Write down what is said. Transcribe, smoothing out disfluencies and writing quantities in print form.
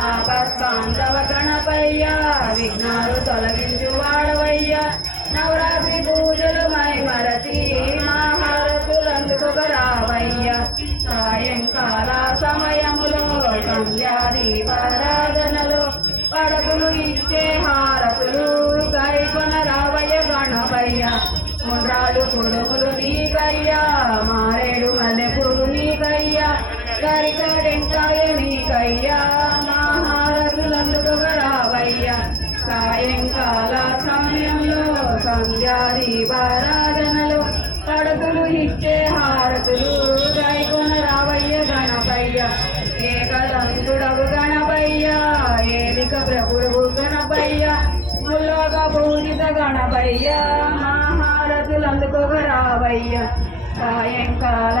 ఆపత్కాంతవ గణపయ్య విఘ్నాలు తొలగించు వాడవయ్య నవరాత్రి పూజలు మై మరచి మహారతులందుకు రావయ్య సాయంకాల సమయములో సంధ్యాదీపారాధనలు పడకులు ఇచ్చే హారతులు గైకొన రావయ్య గణపయ్య ఉండ్రాలు కుడుములు నీకయ్యా మారేడు మల్లెపూలు నీకయ్యా గరిక టెంకాయ నీకయ్యా మహారతులందుకు రావయ్యా సాయంకాల సమయంలో సంధ్యాదీపారాధనలు పడకులు ఇచ్చే హారతులు గైకొన రావయ్య గణపయ్య ఏకదంతుడవు గణపయ్య ఏలిక ప్రభువు గణపయ్య ముల్లోక పూజిత గణపయ్య మహారతులందుకు రావయ్య సాయంకాల